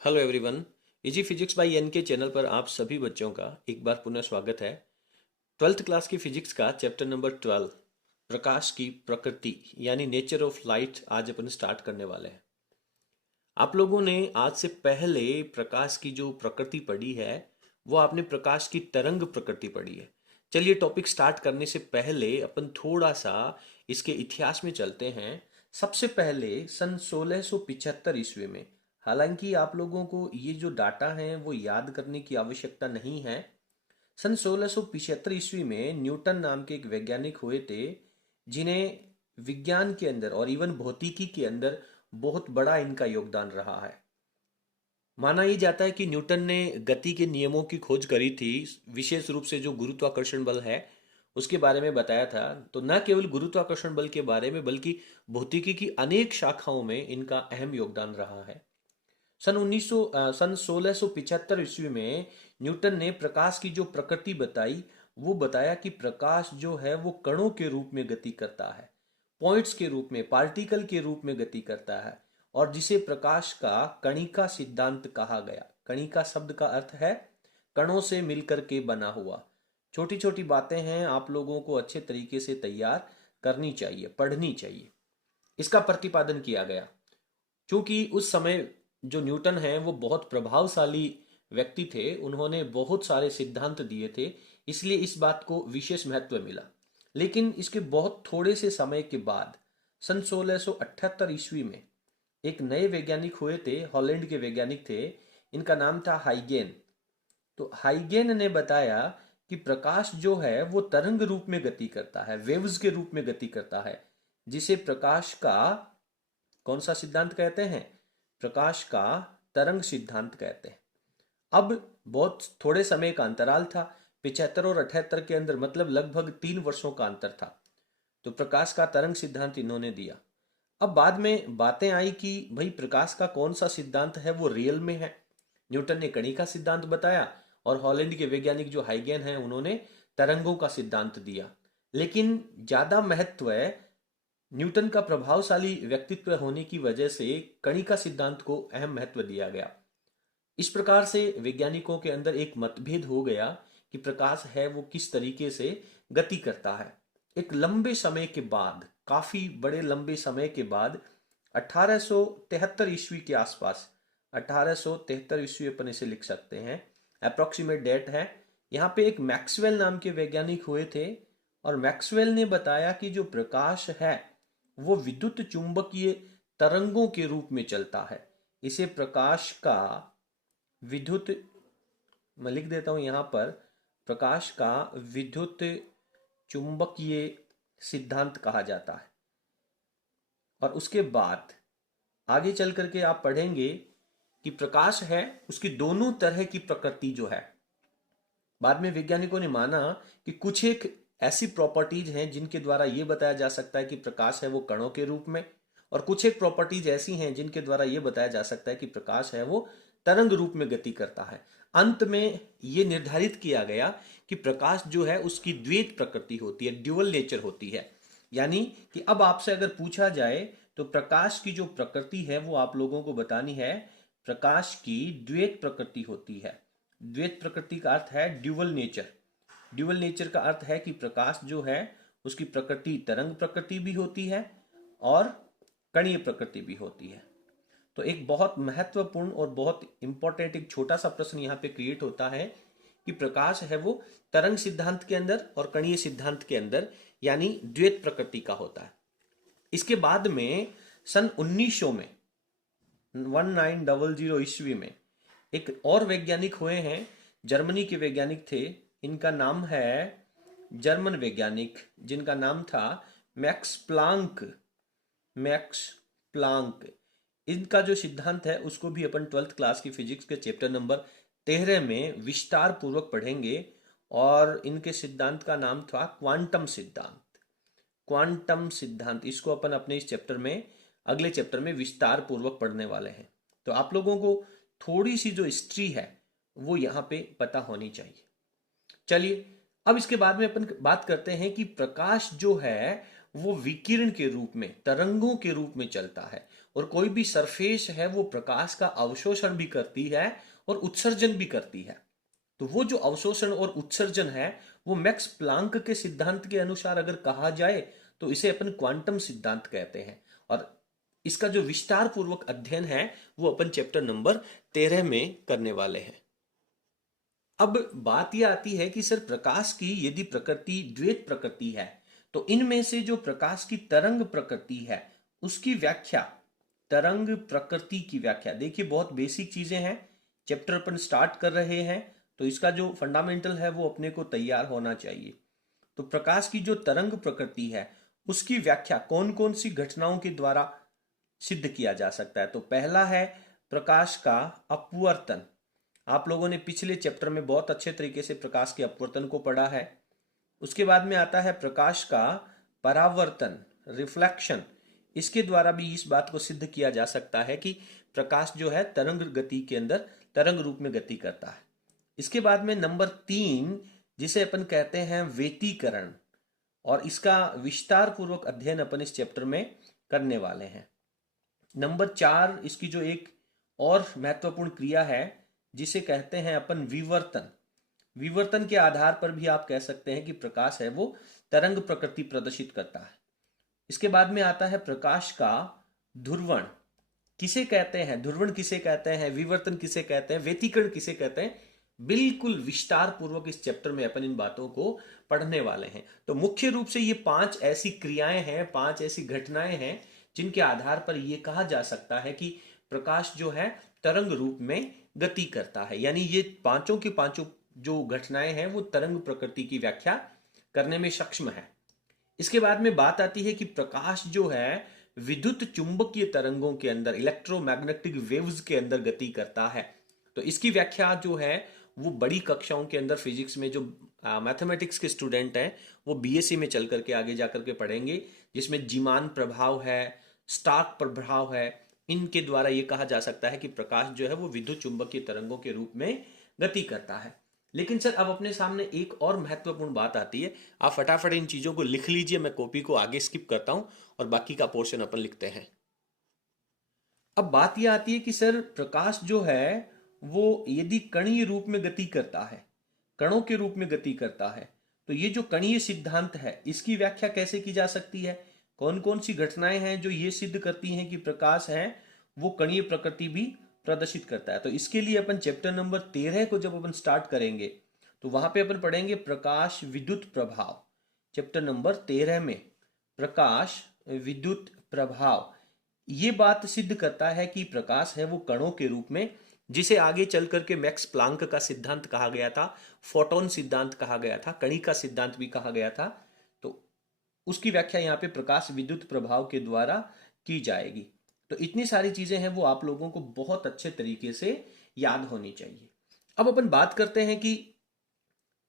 Hello everyone. Easy Physics by N K channel पर आप सभी बच्चों का एक बार पुनः स्वागत है। ट्वेल्थ क्लास की फिजिक्स का चैप्टर नंबर 12 प्रकाश की प्रकृति यानी नेचर ऑफ लाइट आज अपन स्टार्ट करने वाले हैं। आप लोगों ने आज से पहले प्रकाश की जो प्रकृति पढ़ी है वो आपने प्रकाश की तरंग प्रकृति पढ़ी है। चलिए टॉपिक स्टार्ट करने से पहले अपन थोड़ा सा इसके इतिहास में चलते हैं। सबसे पहले सन 1675 ईस्वी में, हालांकि आप लोगों को ये जो डाटा है वो याद करने की आवश्यकता नहीं है। सन 1675 ईस्वी में न्यूटन नाम के एक वैज्ञानिक हुए थे जिन्हें विज्ञान के अंदर और इवन भौतिकी के अंदर बहुत बड़ा इनका योगदान रहा है। माना यह जाता है कि न्यूटन ने गति के नियमों की खोज करी थी, विशेष रूप से जो गुरुत्वाकर्षण बल है उसके बारे में बताया था। तो न केवल गुरुत्वाकर्षण बल के बारे में बल्कि भौतिकी की अनेक शाखाओं में इनका अहम योगदान रहा है। सन 1675 ईस्वी में न्यूटन ने प्रकाश की जो प्रकृति बताई, वो बताया कि प्रकाश जो है वो कणों के रूप में गति करता है, पॉइंट्स के रूप में, पार्टिकल के रूप में गति करता है, और जिसे प्रकाश का कणिका सिद्धांत कहा गया। कणिका शब्द का अर्थ है कणों से मिलकर के बना हुआ। छोटी छोटी बातें हैं, आप लोगों को अच्छे तरीके से तैयार करनी चाहिए, पढ़नी चाहिए। इसका प्रतिपादन किया गया क्योंकि उस समय जो न्यूटन है वो बहुत प्रभावशाली व्यक्ति थे, उन्होंने बहुत सारे सिद्धांत दिए थे, इसलिए इस बात को विशेष महत्व मिला। लेकिन इसके बहुत थोड़े से समय के बाद सन 1678 ईस्वी में एक नए वैज्ञानिक हुए थे, हॉलैंड के वैज्ञानिक थे, इनका नाम था हाइगेन। तो हाइगेन ने बताया कि प्रकाश जो है वो तरंग रूप में गति करता है, वेव्स के रूप में गति करता है, जिसे प्रकाश का कौन सा सिद्धांत कहते हैं? प्रकाश का तरंग सिद्धांत कहते हैं। अब बहुत थोड़े समय का अंतराल था, 75 और 78 के अंदर, मतलब लगभग 3 वर्षों का अंतर था। तो प्रकाश का तरंग सिद्धांत इन्होंने दिया। अब बाद में बातें आई कि भाई प्रकाश का कौन सा सिद्धांत है वो रियल में है। न्यूटन ने कणी का सिद्धांत बताया और हॉलैंड के वैज्ञानिक जो हाइगेन है उन्होंने तरंगों का सिद्धांत दिया। लेकिन ज्यादा महत्व है न्यूटन का प्रभावशाली व्यक्तित्व होने की वजह से कणिका सिद्धांत को अहम महत्व दिया गया। इस प्रकार से वैज्ञानिकों के अंदर एक मतभेद हो गया कि प्रकाश है वो किस तरीके से गति करता है। एक लंबे समय के बाद, काफी बड़े लंबे समय के बाद, 1873 ईस्वी के आसपास, 1873 ईस्वी अपन इसे लिख सकते हैं, अप्रोक्सीमेट डेट है। यहाँ पे एक मैक्सवेल नाम के वैज्ञानिक हुए थे और मैक्सवेल ने बताया कि जो प्रकाश है वो विद्युत चुंबकीय तरंगों के रूप में चलता है। इसे प्रकाश का विद्युत, मैं लिख देता हूं यहां पर, प्रकाश का विद्युत चुंबकीय सिद्धांत कहा जाता है। और उसके बाद आगे चल करके आप पढ़ेंगे कि प्रकाश है उसकी दोनों तरह की प्रकृति जो है। बाद में वैज्ञानिकों ने माना कि कुछ एक ऐसी प्रॉपर्टीज हैं जिनके द्वारा यह बताया जा सकता है कि प्रकाश है वो कणों के रूप में, और कुछ एक प्रॉपर्टीज ऐसी हैं जिनके द्वारा यह बताया जा सकता है कि प्रकाश है वो तरंग रूप में गति करता है। अंत में यह निर्धारित किया गया कि प्रकाश जो है उसकी द्वैत प्रकृति होती है, ड्यूअल नेचर होती है। यानी कि अब आपसे अगर पूछा जाए तो प्रकाश की जो प्रकृति है वो आप लोगों को बतानी है, प्रकाश की द्वैत प्रकृति होती है। द्वैत प्रकृति का अर्थ है ड्यूअल नेचर। ड्यूअल नेचर का अर्थ है कि प्रकाश जो है उसकी प्रकृति तरंग प्रकृति भी होती है और कणीय प्रकृति भी होती है। तो एक बहुत महत्वपूर्ण और बहुत इंपॉर्टेंट एक छोटा सा प्रश्न यहाँ पे क्रिएट होता है कि प्रकाश है वो तरंग सिद्धांत के अंदर और कणीय सिद्धांत के अंदर यानी द्वैत प्रकृति का होता है। इसके बाद में सन 1900 में, 1900 ईस्वी में, एक और वैज्ञानिक हुए हैं, जर्मनी के वैज्ञानिक थे। इनका नाम है, जर्मन वैज्ञानिक जिनका नाम था मैक्स प्लांक। Max Planck. इनका जो सिद्धांत है उसको भी अपन 12th क्लास की फिजिक्स के चैप्टर नंबर 13 में विस्तार पूर्वक पढ़ेंगे, और इनके सिद्धांत का नाम था क्वांटम सिद्धांत। क्वांटम सिद्धांत, इसको अपन अपने इस चैप्टर में, अगले चैप्टर में विस्तार पूर्वक पढ़ने वाले हैं। तो आप लोगों को थोड़ी सी जो हिस्ट्री है वो यहाँ पे पता होनी चाहिए। चलिए अब इसके बाद में अपन बात करते हैं कि प्रकाश जो है वो विकिरण के रूप में, तरंगों के रूप में चलता है, और कोई भी सरफेस है वो प्रकाश का अवशोषण भी करती है और उत्सर्जन भी करती है। तो वो जो अवशोषण और उत्सर्जन है वो मैक्स प्लांक के सिद्धांत के अनुसार अगर कहा जाए तो इसे अपन क्वांटम सिद्धांत कहते हैं। और इसका जो विस्तार पूर्वक अध्ययन है वो अपन चैप्टर नंबर 13 में करने वाले हैं। अब बात यह आती है कि सर प्रकाश की यदि प्रकृति द्वैत प्रकृति है तो इनमें से जो प्रकाश की तरंग प्रकृति है उसकी व्याख्या, तरंग प्रकृति की व्याख्या, देखिए बहुत बेसिक चीजें हैं, चैप्टर अपन स्टार्ट कर रहे हैं तो इसका जो फंडामेंटल है वो अपने को तैयार होना चाहिए। तो प्रकाश की जो तरंग प्रकृति है उसकी व्याख्या कौन कौन सी घटनाओं के द्वारा सिद्ध किया जा सकता है। तो पहला है प्रकाश का अपवर्तन। आप लोगों ने पिछले चैप्टर में बहुत अच्छे तरीके से प्रकाश के अपवर्तन को पढ़ा है। उसके बाद में आता है प्रकाश का परावर्तन, रिफ्लेक्शन। इसके द्वारा भी इस बात को सिद्ध किया जा सकता है कि प्रकाश जो है तरंग गति के अंदर तरंग रूप में गति करता है। इसके बाद में नंबर 3 जिसे अपन कहते हैं व्यतिकरण, और इसका विस्तार पूर्वक अध्ययन अपन इस चैप्टर में करने वाले हैं। नंबर 4 इसकी जो एक और महत्वपूर्ण क्रिया है जिसे कहते हैं अपन विवर्तन। विवर्तन के आधार पर भी आप कह सकते हैं कि प्रकाश है वो तरंग प्रकृति प्रदर्शित करता है। इसके बाद में आता है प्रकाश का ध्रुवण। किसे कहते हैं ध्रुवण, किसे कहते हैं विवर्तन, किसे कहते हैं व्यतिकरण, किसे कहते हैं, बिल्कुल विस्तार पूर्वक इस चैप्टर में अपन इन बातों को पढ़ने वाले हैं। तो मुख्य रूप से ये 5 ऐसी क्रियाएं हैं, 5 ऐसी घटनाएं हैं जिनके आधार पर यह कहा जा सकता है कि प्रकाश जो है तरंग रूप में गति करता है। यानी ये पांचों की पांचों जो घटनाएं हैं वो तरंग प्रकृति की व्याख्या करने में सक्षम है। इसके बाद में बात आती है कि प्रकाश जो है विद्युत चुंबकीय तरंगों के अंदर, इलेक्ट्रोमैग्नेटिक वेव्स के अंदर गति करता है। तो इसकी व्याख्या जो है वो बड़ी कक्षाओं के अंदर फिजिक्स में जो मैथमेटिक्स के स्टूडेंट हैं वो बीएससी में चल करके आगे जाकर के पढ़ेंगे, जिसमें जीमान प्रभाव है, स्टार्क प्रभाव है। इनके द्वारा ये कहा जा सकता है कि प्रकाश जो है वो विद्युत चुंबकीय तरंगों के रूप में गति करता है। लेकिन सर अब अपने सामने एक और महत्वपूर्ण बात आती है, आप फटाफट इन चीजों को लिख लीजिए, मैं कॉपी को आगे स्किप करता हूं और बाकी का पोर्शन अपन लिखते हैं। अब बात यह आती है कि सर प्रकाश जो है वो यदि कणीय रूप में गति करता है, कणों के रूप में गति करता है, तो ये जो कणीय सिद्धांत है इसकी व्याख्या कैसे की जा सकती है, कौन कौन सी घटनाएं हैं जो ये सिद्ध करती हैं कि प्रकाश है वो कणीय प्रकृति भी प्रदर्शित करता है। तो इसके लिए अपन चैप्टर नंबर 13 को जब अपन स्टार्ट करेंगे तो वहां पे अपन पढ़ेंगे प्रकाश विद्युत प्रभाव। चैप्टर नंबर 13 में प्रकाश विद्युत प्रभाव ये बात सिद्ध करता है कि प्रकाश है वो कणों के रूप में, जिसे आगे चल करके मैक्स प्लांक का सिद्धांत कहा गया था, फोटोन सिद्धांत कहा गया था, कणिका सिद्धांत भी कहा गया था। तो उसकी व्याख्या यहाँ पे प्रकाश विद्युत प्रभाव के द्वारा की जाएगी। तो इतनी सारी चीजें हैं वो आप लोगों को बहुत अच्छे तरीके से याद होनी चाहिए। अब अपन बात करते हैं कि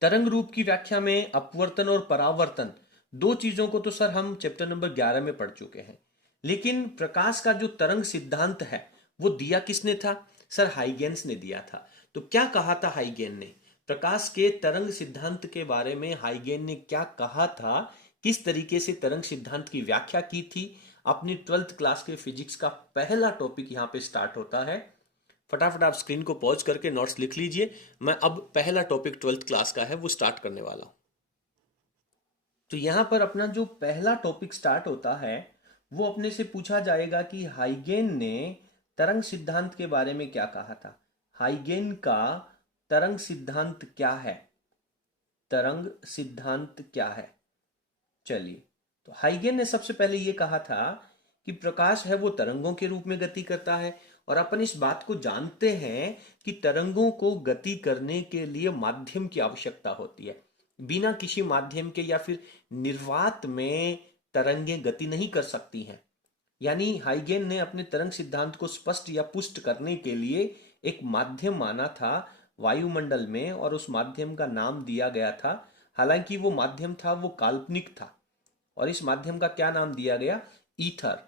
तरंग रूप की व्याख्या में अपवर्तन और परावर्तन, दो चीजों को तो सर हम चैप्टर नंबर 11 में पढ़ चुके हैं, लेकिन प्रकाश का जो तरंग सिद्धांत है वो दिया किसने था सर? हाइगेन्स ने दिया था। तो क्या कहा था हाइगेन ने? प्रकाश के तरंग सिद्धांत के बारे में हाइगेन ने क्या कहा था, किस तरीके से तरंग सिद्धांत की व्याख्या की थी? अपनी 12th क्लास के फिजिक्स का पहला टॉपिक यहाँ पे स्टार्ट होता है। फटाफट आप स्क्रीन को पॉज करके नोट्स लिख लीजिए। मैं अब पहला टॉपिक 12th क्लास का है वो स्टार्ट करने वाला हूं। तो यहां पर अपना जो पहला टॉपिक स्टार्ट होता है वो अपने से पूछा जाएगा कि हाइगेन ने तरंग सिद्धांत के बारे में क्या कहा था। हाइगेन का तरंग सिद्धांत क्या है? तरंग सिद्धांत क्या है? चलिए, तो हाइगेन ने सबसे पहले ये कहा था कि प्रकाश है वो तरंगों के रूप में गति करता है, और अपन इस बात को जानते हैं कि तरंगों को गति करने के लिए माध्यम की आवश्यकता होती है। बिना किसी माध्यम के या फिर निर्वात में तरंगें गति नहीं कर सकती हैं। यानी हाइगेन ने अपने तरंग सिद्धांत को स्पष्ट या पुष्ट करने के लिए एक माध्यम माना था वायुमंडल में, और उस माध्यम का नाम दिया गया था, हालांकि वो माध्यम था वो काल्पनिक था, और इस माध्यम का क्या नाम दिया गया? ईथर।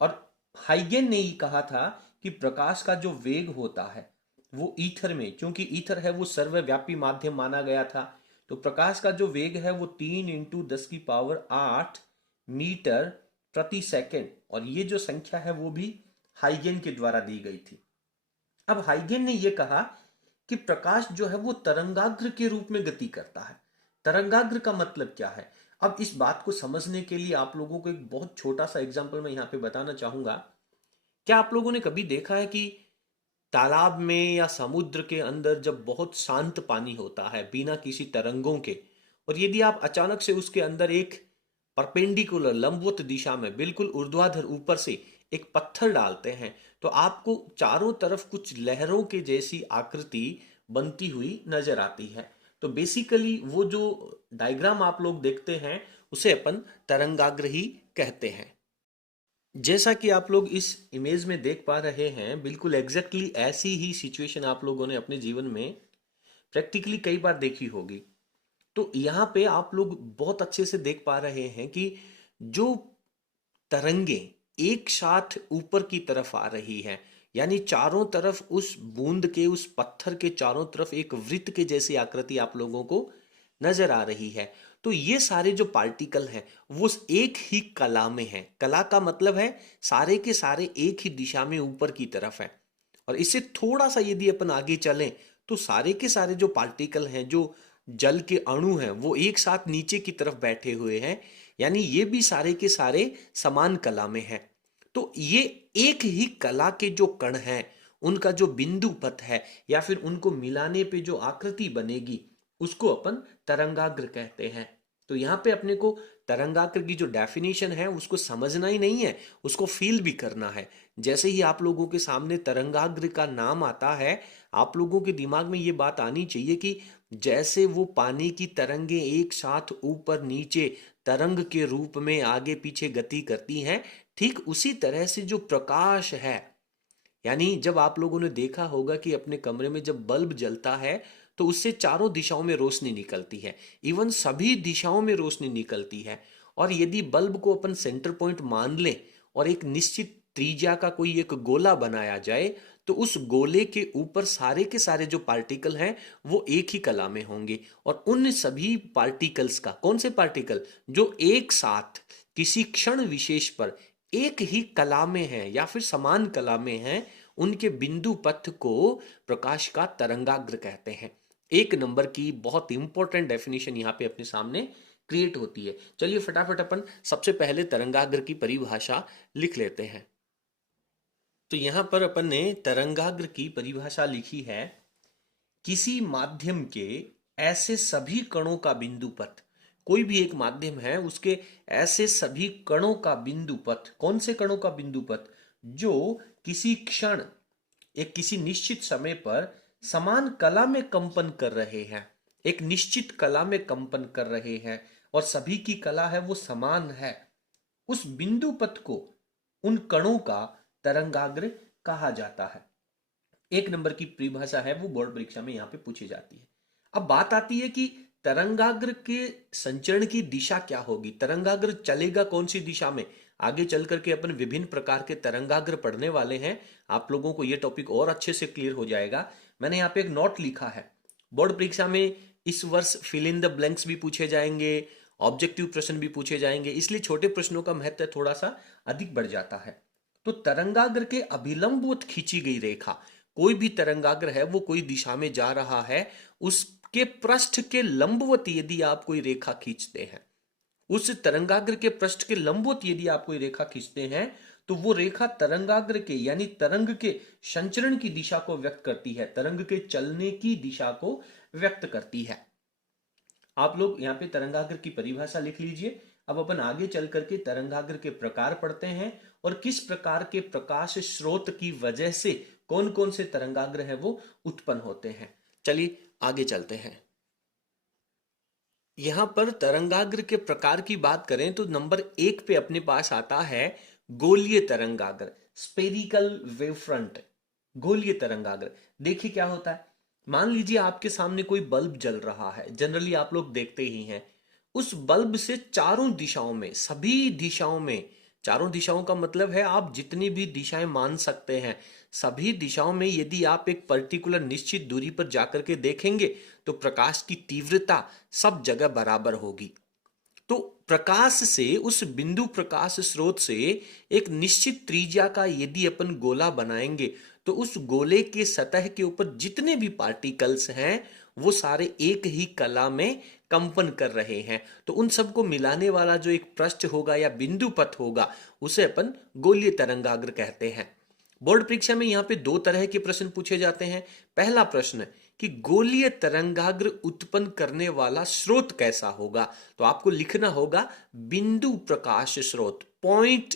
और हाइगेन ने ही कहा था कि प्रकाश का जो वेग होता है वो ईथर में, क्योंकि ईथर है वो सर्वव्यापी माध्यम माना गया था, तो प्रकाश का जो वेग है वो 3 × 10⁸ मीटर प्रति सेकंड, और ये जो संख्या है वो भी हाइगेन के द्वारा दी गई थी। अब हाइगेन ने यह कहा कि प्रकाश जो है वो तरंगाग्र के रूप में गति करता है। तरंगाग्र का मतलब क्या है? अब इस बात को समझने के लिए आप लोगों को एक बहुत छोटा सा एग्जाम्पल मैं यहाँ पे बताना चाहूंगा। क्या आप लोगों ने कभी देखा है कि तालाब में या समुद्र के अंदर जब बहुत शांत पानी होता है बिना किसी तरंगों के, और यदि आप अचानक से उसके अंदर एक परपेंडिकुलर लंबवत दिशा में बिल्कुल ऊर्ध्वाधर ऊपर से एक पत्थर डालते हैं, तो आपको चारों तरफ कुछ लहरों के जैसी आकृति बनती हुई नजर आती है। तो बेसिकली वो जो डायग्राम आप लोग देखते हैं उसे अपन तरंगाग्र ही कहते हैं। जैसा कि आप लोग इस इमेज में देख पा रहे हैं, बिल्कुल एग्जैक्टली ऐसी ही सिचुएशन आप लोगों ने अपने जीवन में प्रैक्टिकली कई बार देखी होगी। तो यहाँ पे आप लोग बहुत अच्छे से देख पा रहे हैं कि जो तरंगे एक साथ ऊपर की तरफ आ रही है, यानी चारों तरफ उस बूंद के, उस पत्थर के चारों तरफ एक वृत्त के जैसी आकृति आप लोगों को नजर आ रही है। तो ये सारे जो पार्टिकल हैं वो एक ही कला में हैं। कला का मतलब है सारे के सारे एक ही दिशा में ऊपर की तरफ है। और इससे थोड़ा सा यदि अपन आगे चलें तो सारे के सारे जो पार्टिकल हैं, जो जल के अणु हैं, वो एक साथ नीचे की तरफ बैठे हुए हैं, यानी ये भी सारे के सारे समान कला में हैं। तो ये एक ही कला के जो कण हैं, उनका जो बिंदु पथ है या फिर उनको मिलाने पे जो आकृति बनेगी उसको अपन तरंगाग्र कहते हैं। तो यहाँ पे अपने को तरंगाग्र की जो डेफिनेशन है उसको समझना ही नहीं है, उसको फील भी करना है। जैसे ही आप लोगों के सामने तरंगाग्र का नाम आता है, आप लोगों के दिमाग में ये बात आनी चाहिए कि जैसे वो पानी की तरंगे एक साथ ऊपर नीचे तरंग के रूप में आगे पीछे गति करती हैं, ठीक उसी तरह से जो प्रकाश है, यानी जब आप लोगों ने देखा होगा कि अपने कमरे में जब बल्ब जलता है तो उससे चारों दिशाओं में रोशनी निकलती है, इवन सभी दिशाओं में रोशनी निकलती है। और यदि बल्ब को अपन सेंटर पॉइंट मान लें और एक निश्चित त्रिज्या का कोई एक गोला बनाया जाए, तो उस गोले के ऊपर सारे के सारे जो पार्टिकल हैं वो एक ही कला में होंगे। और उन सभी पार्टिकल्स का, कौन से पार्टिकल, जो एक साथ किसी क्षण विशेष पर एक ही कला में है या फिर समान कला में है, उनके बिंदु पथ को प्रकाश का तरंगाग्र कहते हैं। एक नंबर की बहुत इंपॉर्टेंट डेफिनेशन यहाँ पे अपने सामने क्रिएट होती है। चलिए फटाफट अपन सबसे पहले तरंगाग्र की परिभाषा लिख लेते हैं। तो यहां पर अपन ने तरंगाग्र की परिभाषा लिखी है, किसी माध्यम के ऐसे सभी कणों का बिंदु पथ, कोई भी एक माध्यम है उसके ऐसे सभी कणों का बिंदु पथ, कौन से कणों का बिंदु पथ, जो किसी क्षण एक किसी निश्चित समय पर समान कला में कंपन कर रहे हैं, एक निश्चित कला में कंपन कर रहे हैं और सभी की कला है वो समान है, उस बिंदु पथ को, उन कणों का तरंगाग्र कहा जाता है। एक नंबर की परिभाषा है वो बोर्ड परीक्षा में यहाँ पे पूछी जाती है। अब बात आती है कि तरंगाग्र के संचरण की दिशा क्या होगी, तरंगाग्र चलेगा कौन सी दिशा में। आगे चल करके अपन विभिन्न प्रकार के तरंगाग्र पढ़ने वाले हैं, आप लोगों को यह टॉपिक और अच्छे से क्लियर हो जाएगा। मैंने यहाँ पे एक नोट लिखा है, बोर्ड परीक्षा में इस वर्ष फिल इन द ब्लैंक्स भी पूछे जाएंगे, ऑब्जेक्टिव प्रश्न भी पूछे जाएंगे, इसलिए छोटे प्रश्नों का महत्व थोड़ा सा अधिक बढ़ जाता है। तो तरंगाग्र के अभिलंबवत खींची गई रेखा, कोई भी तरंगाग्र है वो कोई दिशा में जा रहा है, उसके पृष्ठ के लंबवत यदि आप कोई रेखा खींचते हैं, उस तरंगाग्र के पृष्ठ के लंबवत यदि आप कोई रेखा खींचते हैं, तो वो रेखा तरंगाग्र के यानी तरंग के संचरण की दिशा को व्यक्त करती है, तरंग के चलने की दिशा को व्यक्त करती है। आप लोग यहाँ पे तरंगाग्र की परिभाषा लिख लीजिए। अब अपन आगे चल करके तरंगाग्र के प्रकार पढ़ते हैं और किस प्रकार के प्रकाश स्रोत की वजह से कौन कौन से तरंगाग्र है वो उत्पन्न होते हैं। चलिए आगे चलते हैं। यहां पर तरंगाग्र के प्रकार की बात करें तो नंबर 1 पे अपने पास आता है गोलीय तरंगाग्र, स्पेरिकल वेव फ्रंट। गोलीय तरंगाग्र देखिए क्या होता है, मान लीजिए आपके सामने कोई बल्ब जल रहा है, जनरली आप लोग देखते ही हैं, उस बल्ब से चारों दिशाओं में, सभी दिशाओं में, चारों दिशाओं का मतलब है आप जितनी भी दिशाएं मान सकते हैं, सभी दिशाओं में यदि आप एक पर्टिकुलर निश्चित दूरी पर जाकर के देखेंगे तो प्रकाश की तीव्रता सब जगह बराबर होगी। तो प्रकाश से, उस बिंदु प्रकाश स्रोत से एक निश्चित त्रिज्या का यदि अपन गोला बनाएंगे तो उस गोले के सतह के ऊपर जितने भी पार्टिकल्स हैं वो सारे एक ही कला में कंपन कर रहे हैं। तो उन सबको मिलाने वाला जो एक पृष्ठ होगा या बिंदु पथ होगा उसे अपन गोलीय तरंगाग्र कहते हैं। बोर्ड परीक्षा में यहाँ पे दो तरह के प्रश्न पूछे जाते हैं। पहला प्रश्न कि गोलीय तरंगाग्र उत्पन्न करने वाला स्रोत कैसा होगा, तो आपको लिखना होगा बिंदु प्रकाश स्रोत, पॉइंट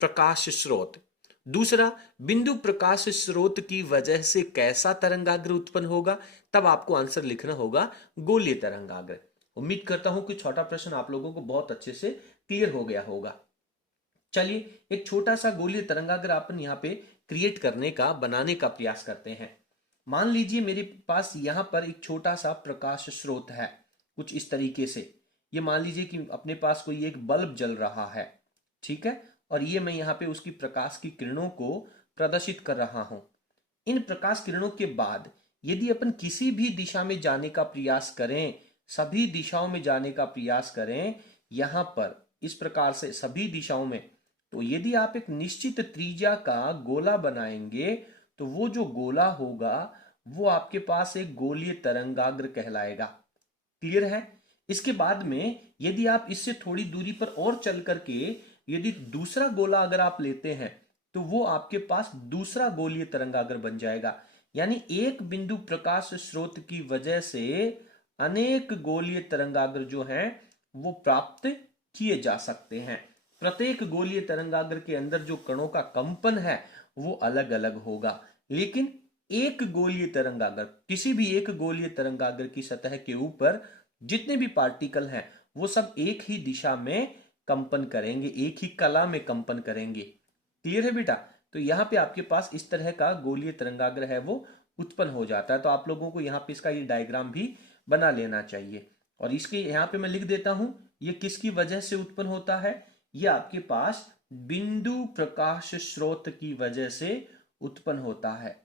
प्रकाश स्रोत। दूसरा, बिंदु प्रकाश स्रोत की वजह से कैसा तरंगाग्र उत्पन्न होगा, तब आपको आंसर लिखना होगा गोलीय तरंगाग्र। उम्मीद करता हूं कि छोटा प्रश्न आप लोगों को बहुत अच्छे से क्लियर हो गया होगा। चलिए एक छोटा सा गोलीय तरंगाग्र अपन यहाँ पे क्रिएट करने का, बनाने का प्रयास करते हैं। मान लीजिए मेरे पास यहाँ पर एक छोटा सा प्रकाश स्रोत है, कुछ इस तरीके से। ये मान लीजिए कि अपने पास कोई एक बल्ब जल रहा है, ठीक है, और ये मैं यहाँ पे उसकी प्रकाश की किरणों को प्रदर्शित कर रहा हूं। इन प्रकाश किरणों के बाद यदि अपन किसी भी दिशा में जाने का प्रयास करें, सभी दिशाओं में जाने का प्रयास करें यहां पर इस प्रकार से सभी दिशाओं में, तो यदि आप एक निश्चित त्रिज्या का गोला बनाएंगे तो वो जो गोला होगा वो आपके पास एक गोलीय तरंगाग्र कहलाएगा। क्लियर है? इसके बाद में यदि आप इससे थोड़ी दूरी पर और चल करके यदि दूसरा गोला अगर आप लेते हैं तो वो आपके पास दूसरा गोलीय तरंगाग्र बन जाएगा। यानी एक बिंदु प्रकाश स्रोत की वजह से अनेक गोलीय तरंगाग्र जो हैं वो प्राप्त किए जा सकते हैं। प्रत्येक गोलीय तरंगाग्र के अंदर जो कणों का कंपन है वो अलग अलग होगा, लेकिन एक गोलीय तरंगाग्र, किसी भी एक गोलीय तरंगाग्र की सतह के ऊपर जितने भी पार्टिकल हैं वो सब एक ही दिशा में कंपन करेंगे, एक ही कला में कंपन करेंगे। क्लियर है बेटा? तो यहाँ पे आपके पास इस तरह का गोलीय तरंगाग्र है वो उत्पन्न हो जाता है। तो आप लोगों को यहाँ पे इसका ये डायग्राम भी बना लेना चाहिए। और इसके यहाँ पे मैं लिख देता हूं ये किसकी वजह से उत्पन्न होता है। ये आपके पास बिंदु प्रकाश स्रोत की वजह से उत्पन्न होता है।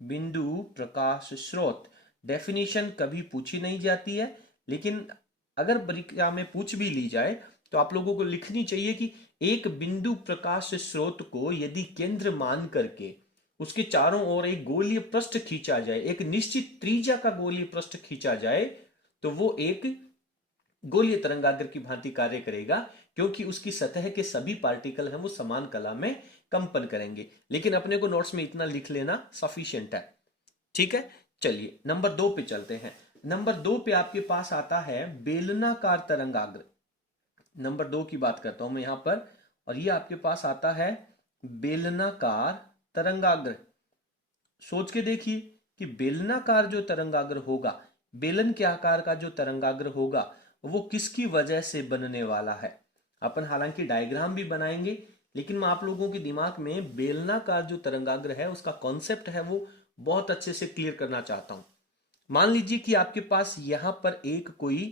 बिंदु प्रकाश स्रोत डेफिनेशन कभी पूछी नहीं जाती है, लेकिन अगर परीक्षा में पूछ भी ली जाए तो आप लोगों को लिखनी चाहिए कि एक बिंदु प्रकाश स्रोत को यदि केंद्र मान करके उसके चारों ओर एक गोलीय पृष्ठ खींचा जाए, एक निश्चित त्रिज्या का गोलीय पृष्ठ खींचा जाए, तो वो एक गोलीय तरंगाग्र की भांति कार्य करेगा, क्योंकि उसकी सतह के सभी पार्टिकल हैं वो समान कला में कंपन करेंगे। लेकिन अपने को नोट्स में इतना लिख लेना सफिशिएंट है। ठीक है, चलिए नंबर 2 पे चलते हैं। नंबर 2 पे आपके पास आता है बेलनाकार तरंगाग्र। नंबर 2 की बात करता हूं मैं यहां पर, और ये आपके पास आता है बेलनाकार तरंगाग्र। सोच के देखिए कि बेलनाकार जो तरंगाग्र होगा, बेलन के आकार का जो तरंगाग्र होगा वो किसकी वजह से बनने वाला है। अपन हालांकि डायग्राम भी बनाएंगे, लेकिन मैं आप लोगों के दिमाग में बेलनाकार जो तरंगाग्र है उसका कॉन्सेप्ट है वो बहुत अच्छे से क्लियर करना चाहता हूं। मान लीजिए कि आपके पास यहां पर एक कोई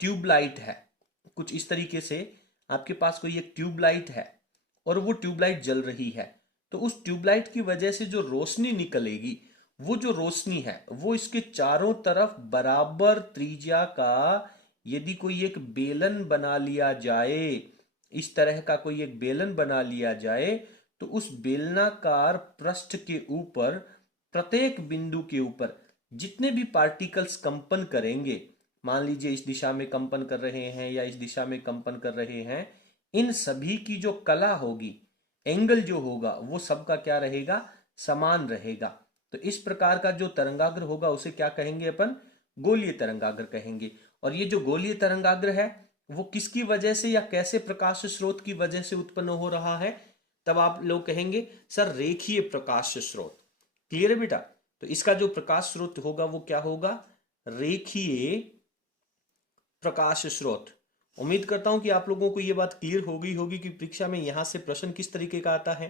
ट्यूबलाइट है, कुछ इस तरीके से आपके पास कोई एक ट्यूबलाइट है और वो ट्यूबलाइट जल रही है। तो उस ट्यूबलाइट की वजह से जो रोशनी निकलेगी, वो जो रोशनी है वो इसके चारों तरफ बराबर त्रिज्या का यदि कोई एक बेलन बना लिया जाए, इस तरह का कोई एक बेलन बना लिया जाए, तो उस बेलनाकार पृष्ठ के ऊपर प्रत्येक बिंदु के ऊपर जितने भी पार्टिकल्स कंपन करेंगे, मान लीजिए इस दिशा में कंपन कर रहे हैं या इस दिशा में कंपन कर रहे हैं, इन सभी की जो कला होगी, एंगल जो होगा वो सबका क्या रहेगा, समान रहेगा। तो इस प्रकार का जो तरंगाग्र होगा उसे क्या कहेंगे अपन, गोलीय तरंगाग्र कहेंगे। और ये जो गोलीय तरंगाग्र है वो किसकी वजह से या कैसे प्रकाश स्रोत की वजह से उत्पन्न हो रहा है, तब आप लोग कहेंगे सर रेखीय प्रकाश स्रोत। क्लियर है बेटा? तो इसका जो प्रकाश स्रोत होगा वो क्या होगा, रेखीय प्रकाश स्रोत। उम्मीद करता हूं कि आप लोगों को यह बात क्लियर हो गई होगी कि परीक्षा में यहां से प्रश्न किस तरीके का आता है।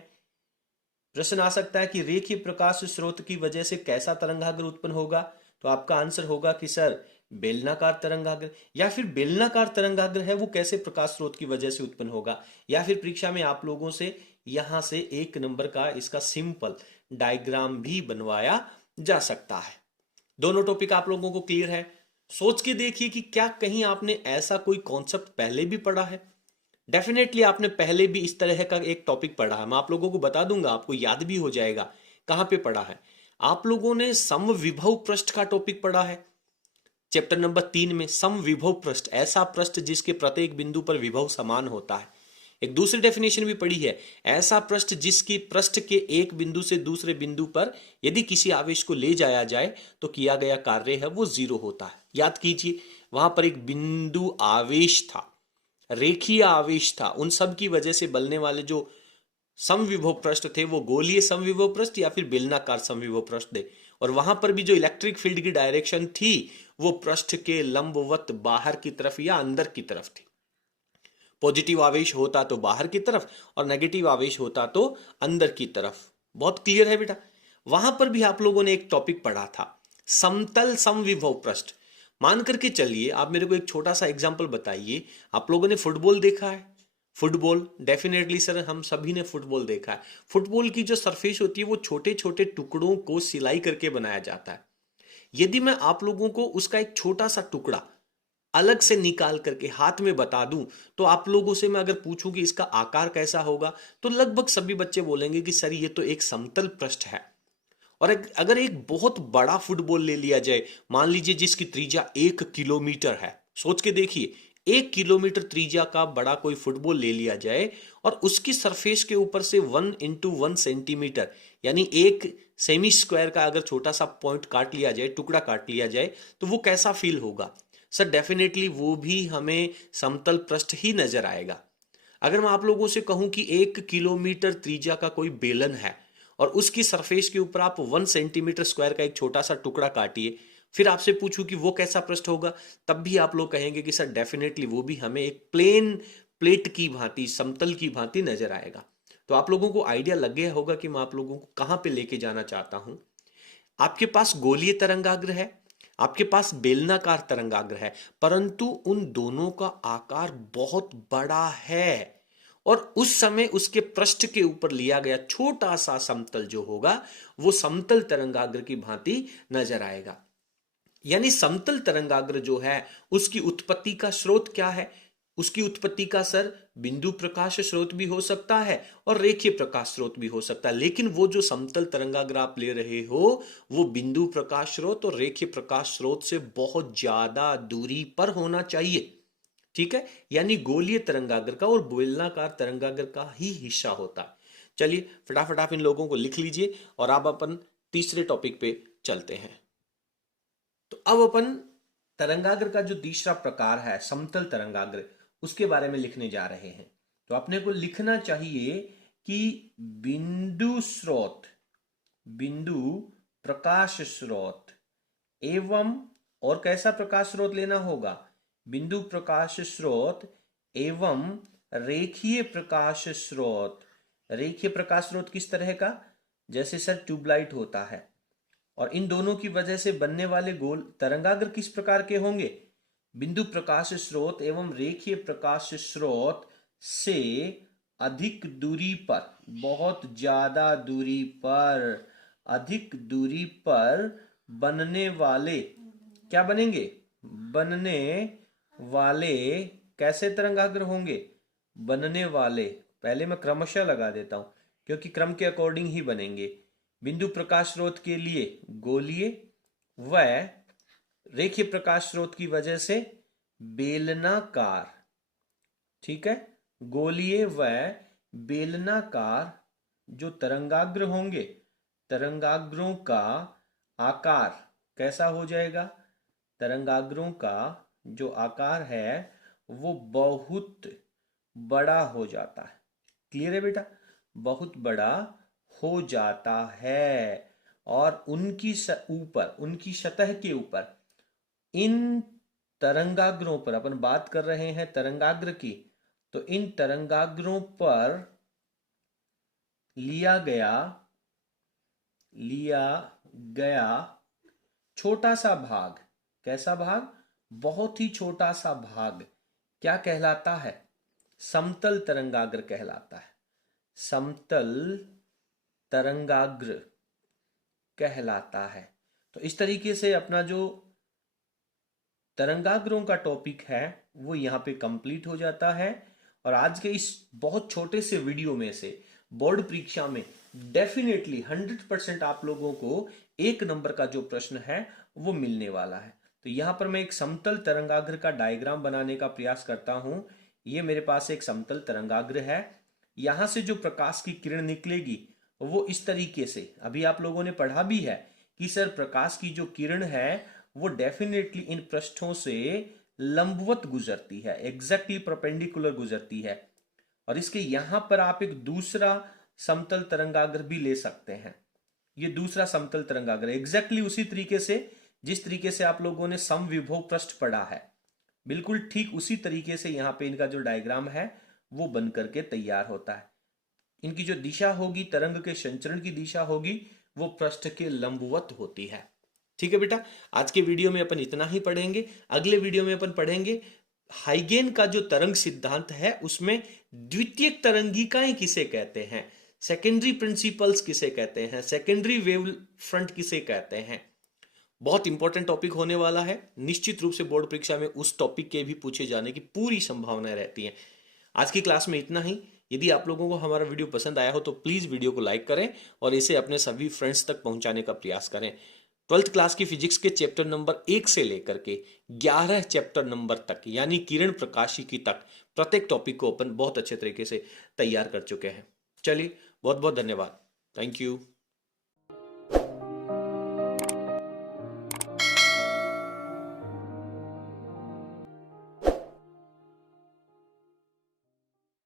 प्रश्न आ सकता है कि रेखीय प्रकाश स्रोत की वजह से कैसा तरंगाग्र उत्पन्न होगा, तो आपका आंसर होगा कि सर बेलनाकार तरंगाग्र। या फिर बेलनाकार तरंगाग्र है वो कैसे प्रकाश स्रोत की वजह से उत्पन्न होगा, या फिर परीक्षा में आप लोगों से यहां से 1 नंबर का इसका सिंपल डायग्राम भी बनवाया जा सकता है। दोनों टॉपिक आप लोगों को क्लियर है। सोच के देखिए कि क्या कहीं आपने ऐसा कोई कॉन्सेप्ट पहले भी पढ़ा है। डेफिनेटली आपने पहले भी इस तरह का एक टॉपिक पढ़ा है, मैं आप लोगों को बता दूंगा, आपको याद भी हो जाएगा कहाँ पे पढ़ा है। आप लोगों ने समविभव पृष्ठ का टॉपिक पढ़ा है चैप्टर नंबर 3 में। समविभव पृष्ठ, ऐसा पृष्ठ जिसके प्रत्येक बिंदु पर विभव समान होता है। एक दूसरी डेफिनेशन भी पढ़ी है, ऐसा पृष्ठ जिसकी पृष्ठ के एक बिंदु से दूसरे बिंदु पर यदि किसी आवेश को ले जाया जाए तो किया गया कार्य है वो जीरो होता है। याद कीजिए, वहां पर एक बिंदु आवेश था, रेखीय आवेश था, उन सब की वजह से बनने वाले जो समविभव पृष्ठ थे वो गोलीय समविभव पृष्ठ या फिर बेलनाकार समविभव पृष्ठ थे। और वहां पर भी जो इलेक्ट्रिक फील्ड की डायरेक्शन थी वो पृष्ठ के लंबवत बाहर की तरफ या अंदर की तरफ थी। पॉजिटिव आवेश होता तो बाहर की तरफ और नेगेटिव आवेश होता तो अंदर की तरफ। बहुत क्लियर है बेटा। वहां पर भी आप लोगों ने एक टॉपिक पढ़ा था, समतल समविभव पृष्ठ। मान करके चलिए, आप मेरे को एक छोटा सा एग्जांपल बताइए। आप लोगों ने फुटबॉल देखा है? फुटबॉल, डेफिनेटली सर हम सभी ने फुटबॉल देखा है। फुटबॉल की जो सरफेस होती है वो छोटे छोटे टुकड़ों को सिलाई करके बनाया जाता है। यदि मैं आप लोगों को उसका एक छोटा सा टुकड़ा अलग से निकाल करके हाथ में बता दूं तो आप लोगों से मैं अगर पूछूं कि इसका आकार कैसा होगा तो लगभग सभी बच्चे बोलेंगे कि सर ये तो एक समतल पृष्ठ है। और अगर एक बहुत बड़ा फुटबॉल ले लिया जाए, मान लीजिए जिसकी त्रिज्या 1 किलोमीटर है, सोच के देखिए, 1 किलोमीटर त्रिज्या का बड़ा कोई फुटबॉल ले लिया जाए और उसकी सरफेस के ऊपर से 1 × 1 सेंटीमीटर यानी एक सेमी स्क्वायर का अगर छोटा सा पॉइंट काट लिया जाए, टुकड़ा काट लिया जाए, तो वो कैसा फील होगा? सर डेफिनेटली वो भी हमें समतल पृष्ठ ही नजर आएगा। अगर मैं आप लोगों से कहूं कि 1 किलोमीटर त्रिज्या का कोई बेलन है और उसकी सरफेस के ऊपर आप 1 सेंटीमीटर स्क्वायर का एक छोटा सा टुकड़ा काटिए, फिर आपसे पूछूं कि वो कैसा पृष्ठ होगा, तब भी आप लोग कहेंगे कि सर डेफिनेटली वो भी हमें एक प्लेन प्लेट की भांति, समतल की भांति नजर आएगा। तो आप लोगों को आइडिया लग गया होगा कि मैं आप लोगों को कहां पे लेके जाना चाहता हूं। आपके पास गोलीय तरंगाग्र है, आपके पास बेलनाकार तरंगाग्र है, परंतु उन दोनों का आकार बहुत बड़ा है और उस समय उसके पृष्ठ के ऊपर लिया गया छोटा सा समतल जो होगा वो समतल तरंगाग्र की भांति नजर आएगा। यानी समतल तरंगाग्र जो है उसकी उत्पत्ति का स्रोत क्या है? उसकी उत्पत्ति का सर बिंदु प्रकाश स्रोत भी हो सकता है और रेखीय प्रकाश स्रोत भी हो सकता है, लेकिन वो जो समतल तरंगाग्र आप ले रहे हो वो बिंदु प्रकाश स्रोत और रेखीय प्रकाश स्रोत से बहुत ज्यादा दूरी पर होना चाहिए। ठीक है, यानी गोलीय तरंगाग्र का और बेलनाकार तरंगाग्र का ही हिस्सा होता है। चलिए फटाफट आप इन लोगों को लिख लीजिए और आप अपन तीसरे टॉपिक पे चलते हैं। तो अब अपन तरंगाग्र का जो तीसरा प्रकार है समतल तरंगाग्र, उसके बारे में लिखने जा रहे हैं। तो अपने को लिखना चाहिए कि बिंदु स्रोत, बिंदु प्रकाश स्रोत एवं, और कैसा प्रकाश स्रोत लेना होगा? बिंदु प्रकाश स्रोत एवं रेखीय प्रकाश स्रोत। रेखीय प्रकाश स्रोत किस तरह का? जैसे सर ट्यूबलाइट होता है। और इन दोनों की वजह से बनने वाले गोल तरंगाग्र किस प्रकार के होंगे? बिंदु प्रकाश स्रोत एवं रेखीय प्रकाश स्रोत से अधिक दूरी पर, बहुत ज्यादा दूरी पर, अधिक दूरी पर बनने वाले, क्या बनेंगे? बनने वाले कैसे तरंगाग्र होंगे? बनने वाले, पहले मैं क्रमशः लगा देता हूं क्योंकि क्रम के अकॉर्डिंग ही बनेंगे। बिंदु प्रकाश स्रोत के लिए गोलीय व रेखीय प्रकाश स्रोत की वजह से बेलनाकार। ठीक है, गोलीय व बेलनाकार जो तरंगाग्र होंगे, तरंगाग्रों का आकार कैसा हो जाएगा? तरंगाग्रों का जो आकार है वो बहुत बड़ा हो जाता है। क्लियर है बेटा? बहुत बड़ा हो जाता है और उनकी ऊपर, उनकी सतह के ऊपर, इन तरंगाग्रों पर, अपन बात कर रहे हैं तरंगाग्र की, तो इन तरंगाग्रों पर लिया गया, लिया गया छोटा सा भाग, कैसा भाग? बहुत ही छोटा सा भाग क्या कहलाता है? समतल तरंगाग्र कहलाता है। समतल तरंगाग्र कहलाता है। तो इस तरीके से अपना जो तरंगाग्रों का टॉपिक है वो यहाँ पे कंप्लीट हो जाता है। और आज के इस बहुत छोटे से वीडियो में से बोर्ड परीक्षा में डेफिनेटली 100% आप लोगों को 1 नंबर का जो प्रश्न है वो मिलने वाला है। तो यहाँ पर मैं एक समतल तरंगाग्र का डायग्राम बनाने का प्रयास करता हूँ। ये मेरे पास एक समतल तरंगाग्र है। यहाँ से जो प्रकाश की किरण निकलेगी वो इस तरीके से, अभी आप लोगों ने पढ़ा भी है कि सर प्रकाश की जो किरण है वो डेफिनेटली इन पृष्ठों से लंबवत गुजरती है, एग्जैक्टली परपेंडिकुलर गुजरती है। और इसके यहां पर आप एक दूसरा समतल तरंगाग्र भी ले सकते हैं। ये दूसरा समतल तरंगाग्र एग्जैक्टली उसी तरीके से जिस तरीके से आप लोगों ने समविभव पृष्ठ पढ़ा है, बिल्कुल ठीक उसी तरीके से यहाँ पे इनका जो डायग्राम है वो बन करके तैयार होता है। इनकी जो दिशा होगी, तरंग के संचरण की दिशा होगी, वो पृष्ठ के लंबवत होती है। ठीक है बेटा, आज के वीडियो में अपन इतना ही पढ़ेंगे। अगले वीडियो में अपन पढ़ेंगे हाइगेन का जो तरंग सिद्धांत है उसमें द्वितीयक तरंगिकाएं किसे कहते हैं, सेकेंडरी प्रिंसिपल्स किसे कहते हैं, सेकेंडरी वेव फ्रंट किसे कहते हैं। बहुत इंपॉर्टेंट टॉपिक होने वाला है। निश्चित रूप से बोर्ड परीक्षा में उस टॉपिक के भी पूछे जाने की पूरी संभावना रहती है। आज की क्लास में इतना ही। यदि आप लोगों को हमारा वीडियो पसंद आया हो तो प्लीज वीडियो को लाइक करें और इसे अपने सभी फ्रेंड्स तक पहुंचाने का प्रयास करें। 12th क्लास की फिजिक्स के चैप्टर नंबर 1 से लेकर के 11 चैप्टर नंबर तक, यानी किरण प्रकाशिकी तक, प्रत्येक टॉपिक को अपन बहुत अच्छे तरीके से तैयार कर चुके हैं। चलिए, बहुत बहुत धन्यवाद। Thank you.